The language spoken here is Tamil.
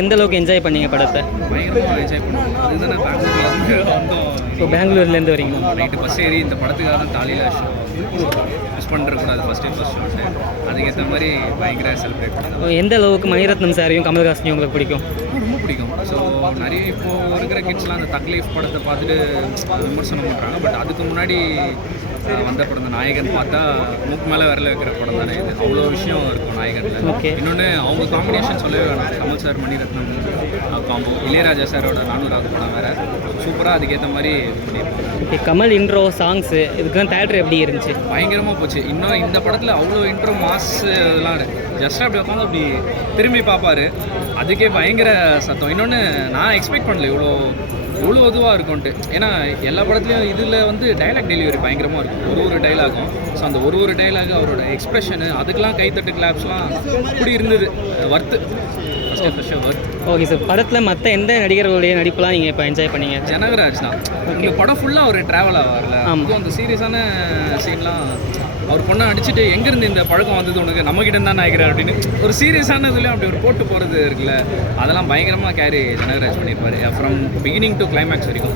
எந்த அளவுக்கு என்ஜாய் பண்ணீங்க படத்தை? பயங்கரமாக என்ஜாய் பண்ணுவோம். அதுதானே பெங்களூர்லேருந்து வந்தோம். ஸோ பெங்களூர்லேருந்து வரீங்க. நைட்டு பஸ் ஏறி இந்த படத்துக்காக தான் காலையில் ஷோ மிஸ் பண்ணுறக்கூடாது. ஃபஸ்ட் ஷோட்டு அதுக்கேற்ற மாதிரி பயங்கர செலிப்ரேட் பண்ணுவோம். எந்த அளவுக்கு மணிரத்னம் சாரையும் கமல்ஹாசனையும் உங்களுக்கு பிடிக்கும்? ரொம்ப பிடிக்கும். ஸோ நிறைய இப்போது இருக்கிற கிட்ஸ்லாம் அந்த தக்லீஃப் படத்தை பார்த்துட்டு விமர்சனம் பண்ணுறாங்க. பட் அதுக்கு முன்னாடி வந்த படம் தான் நாயகன். பார்த்தா மூக்கு மேலே விரல வைக்கிற படம் தானே இது. அவ்வளோ விஷயம் இருக்கும் நாயகனில். ஓகே. இன்னொன்று அவங்க காம்பினேஷன் சொல்லவே வேணாம். கமல் சார் மணிரத்னம் காம்போ, இளையராஜா சாரோட 400வது படம் வேறு சூப்பராக அதுக்கேற்ற மாதிரி இது பண்ணியிருப்பாங்க. ஓகே. கமல் இன்ட்ரோ சாங்ஸு இதுக்கெல்லாம் தேட்டர் எப்படி இருந்துச்சு? பயங்கரமாக போச்சு. இன்னும் இந்த படத்தில் அவ்வளோ இன்ட்ரோ மாஸ் இதெல்லாம் ஜஸ்ட் அப்படி உட்காந்து அப்படி திரும்பி பார்ப்பாரு. அதுக்கே பயங்கர சத்தம். இன்னொன்று நான் எக்ஸ்பெக்ட் பண்ணல இவ்வளோ இதுவாக இருக்கும்ன்ட்டு. ஏன்னா எல்லா படத்துலையும் இதில் வந்து டைலாக் டெலிவரி பயங்கரமாக இருக்கும். ஒரு டைலாகும். ஸோ அந்த ஒரு டைலாக் அவரோட எக்ஸ்ப்ரெஷனு அதுக்கெலாம் கைத்தட்டு கிளாப்ஸ்லாம் இப்படி இருந்தது. Worth first worth. Okay sir. படத்தில் மற்ற எந்த நடிகர்களுடைய நடிப்புலாம் நீங்கள் இப்போ என்ஜாய் பண்ணீங்க? ஜனகராஜ் தான். இந்த படம் ஃபுல்லாக அவர் ட்ராவல் ஆவார்ல. அதுவும் அந்த சீரியஸான சீன்லாம் அவர் பொண்ணை அடிச்சுட்டு எங்கேருந்து இந்த பழக்கம் வந்தது உனக்கு, நம்மக்கிட்ட தான் நினைக்கிறேன் அப்படின்னு ஒரு சீரியஸான இதுலேயும் அப்படி ஒரு போட்டு போகிறது இருக்குல்ல, அதெல்லாம் பயங்கரமாக கேரி ஜனகராஜ் பண்ணியிருப்பார் ஃப்ரம் பிகினிங் டு கிளைமேக்ஸ் வரைக்கும்.